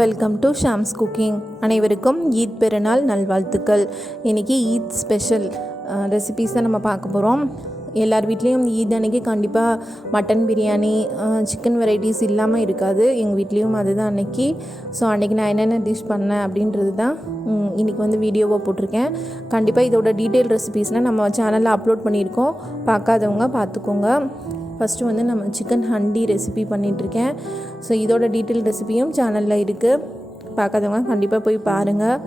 Welcome to Shams குக்கிங். அனைவருக்கும் ஈத் பெருநாள் நல்வாழ்த்துக்கள். இன்றைக்கி ஈத் ஸ்பெஷல் ரெசிபீஸ் தான் நம்ம பார்க்க போகிறோம். எல்லார் வீட்லேயும் ஈத் அன்றைக்கி கண்டிப்பாக மட்டன் பிரியாணி, சிக்கன் வெரைட்டிஸ் இல்லாமல் இருக்காது. எங்கள் வீட்லேயும் அதுதான் அன்றைக்கி. ஸோ அன்றைக்கி நான் என்னென்ன டிஷ் பண்ணேன் அப்படின்றது தான் இன்றைக்கி வீடியோவாக போட்டிருக்கேன். கண்டிப்பாக இதோட டீட்டெயில் ரெசிபீஸ்னால் நம்ம சேனலில் அப்லோட் பண்ணியிருக்கோம். பார்க்காதவங்க பார்த்துக்கோங்க. ஃபஸ்ட்டு நம்ம சிக்கன் ஹண்டி ரெசிபி பண்ணிகிட்ருக்கேன். ஸோ இதோட டீட்டெயில் ரெசிபியும் சேனலில் இருக்குது. பார்க்காதவங்க கண்டிப்பாக போய் பாருங்கள்.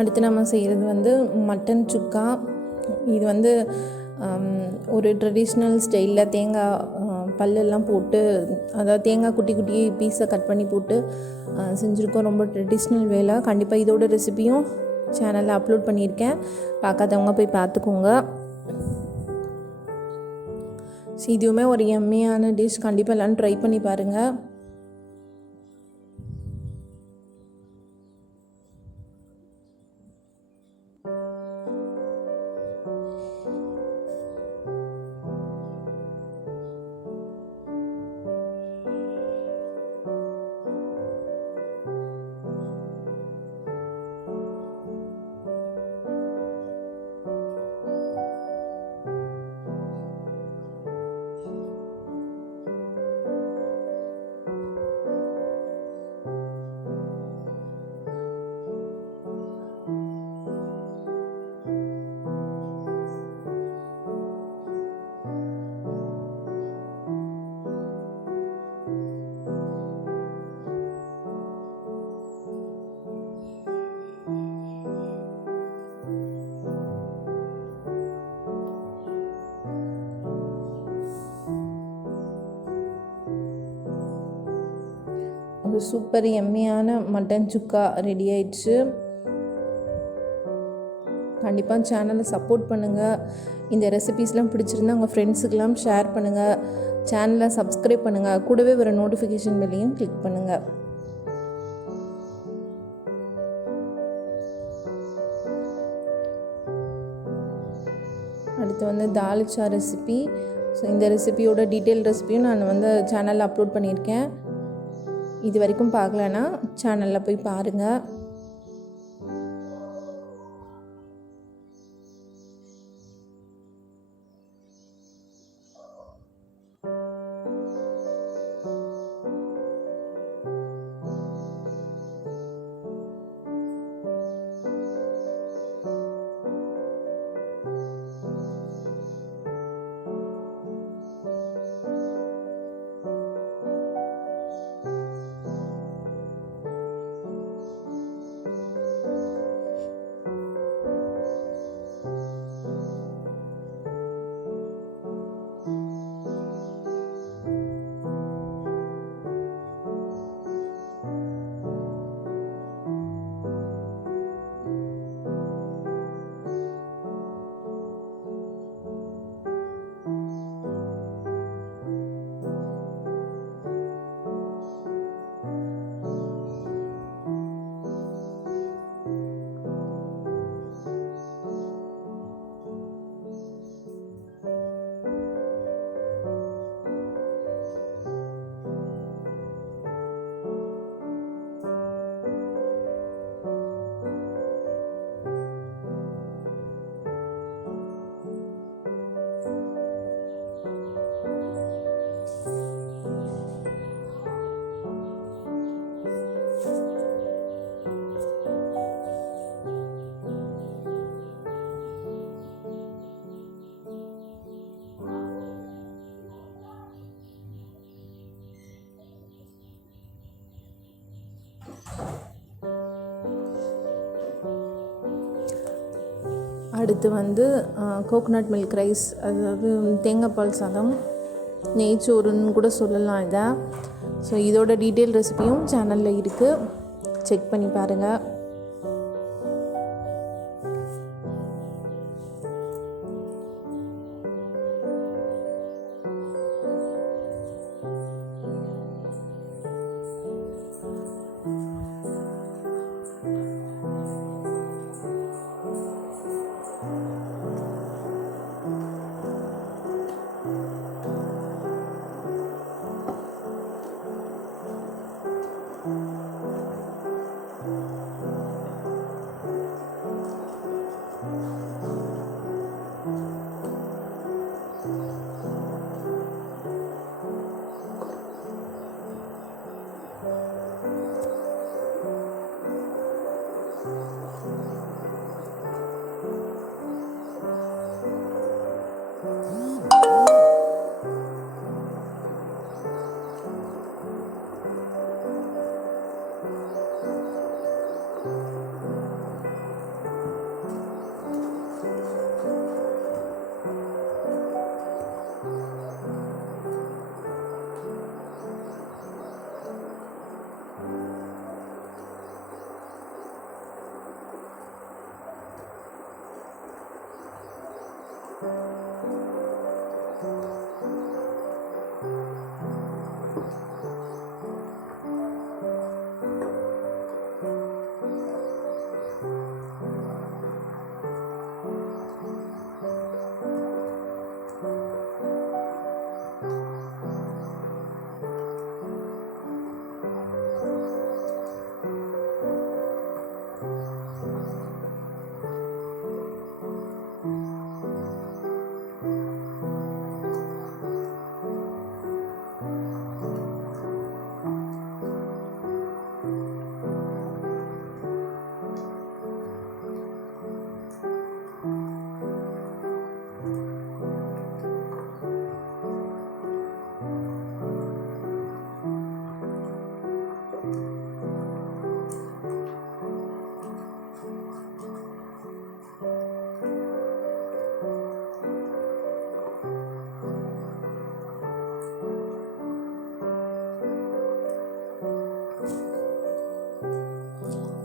அடுத்து நம்ம செய்கிறது மட்டன் சுக்கா. இது ஒரு ட்ரெடிஷ்னல் ஸ்டைலில் தேங்காய் பல்லெல்லாம் போட்டு, அதாவது தேங்காய் குட்டி குட்டி பீஸை கட் பண்ணி போட்டு செஞ்சுருக்கோம். ரொம்ப ட்ரெடிஷ்னல் வேலை. கண்டிப்பாக இதோட ரெசிபியும் சேனலில் அப்லோட் பண்ணியிருக்கேன். பார்க்காதவங்க போய் பார்த்துக்கோங்க. இதுவுமே ஒரு எம்மையான டிஷ். கண்டிப்பாக எல்லோரும் ட்ரை பண்ணி பாருங்கள். ஒரு சூப்பர் எம்மியான மட்டன் சுக்கா ரெடி ஆயிடுச்சு. கண்டிப்பாக சேனலை சப்போர்ட் பண்ணுங்கள். இந்த ரெசிபீஸ்லாம் பிடிச்சிருந்தா உங்கள் ஃப்ரெண்ட்ஸுக்கெல்லாம் ஷேர் பண்ணுங்கள். சேனலை சப்ஸ்கிரைப் பண்ணுங்கள். கூடவே வர நோட்டிஃபிகேஷன் பெல்லையும் கிளிக் பண்ணுங்கள். அடுத்து தால்ச்சா ரெசிபி. ஸோ இந்த ரெசிபியோட டீட்டெயில் ரெசிபியும் நான் சேனலில் அப்லோட் பண்ணியிருக்கேன். இது வரைக்கும் பார்க்கலன்னா சேனலில் போய் பாருங்கள். அடுத்து வந்து கோகோனட் மில்க் ரைஸ், அதாவது தேங்காய் பால் சாதம், நெய்ச்சோறுன்னு கூட சொல்லலாம் இதை. ஸோ இதோட டீட்டெயில் ரெசிபியும் சேனலில் இருக்குது, செக் பண்ணி பாருங்கள்.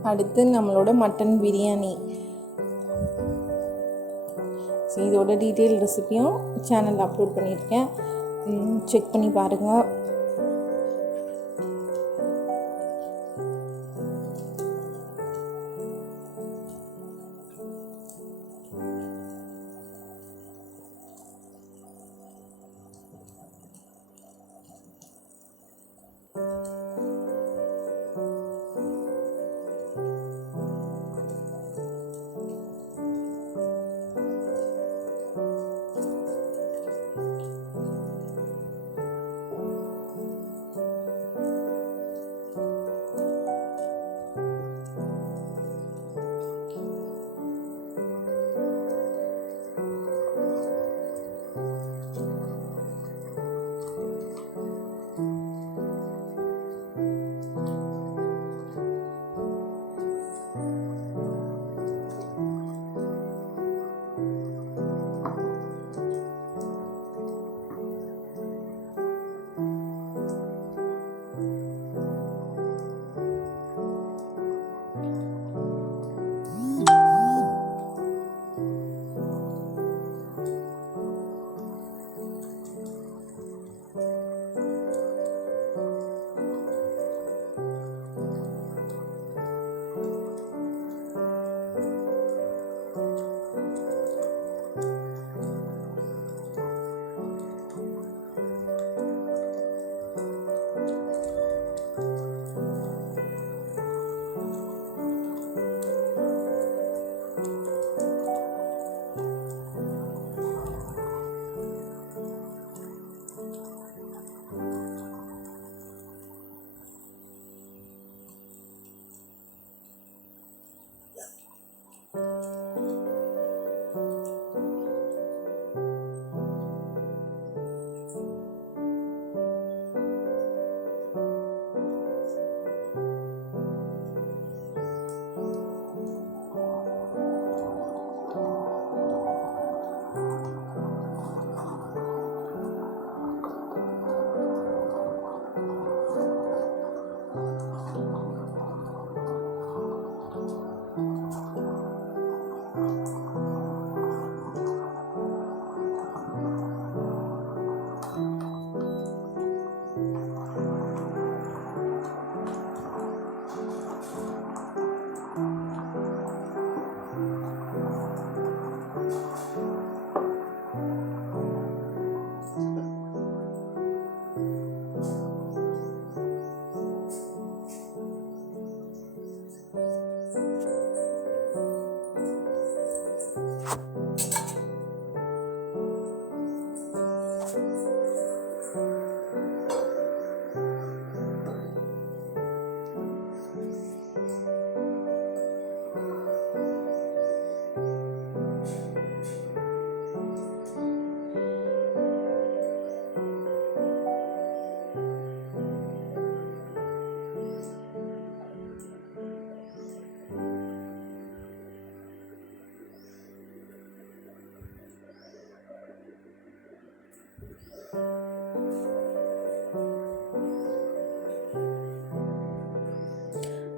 அடுத்து நம்மளோட மட்டன் பிரியாணி. ஸோ இதோட டீட்டெயில் ரெசிபியும் சேனலில் அப்லோட் பண்ணியிருக்கேன், செக் பண்ணி பாருங்கள்.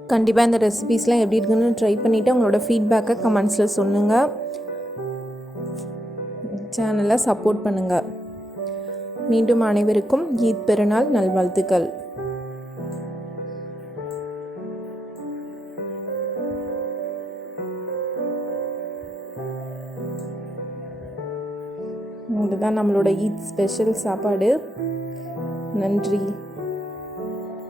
கண்டிப்பாக இந்த ரெசிபீஸ்லாம் எப்படி இருக்குன்னு ட்ரை பண்ணிவிட்டு உங்களோட ஃபீட்பேக்கை கமெண்ட்ஸில் சொல்லுங்கள். சேனலை சப்போர்ட் பண்ணுங்கள். மீண்டும் அனைவருக்கும் ஈத் பெருநாள் நல்வாழ்த்துக்கள். இதுதான் நம்மளோட ஈத் ஸ்பெஷல் சாப்பாடு. நன்றி.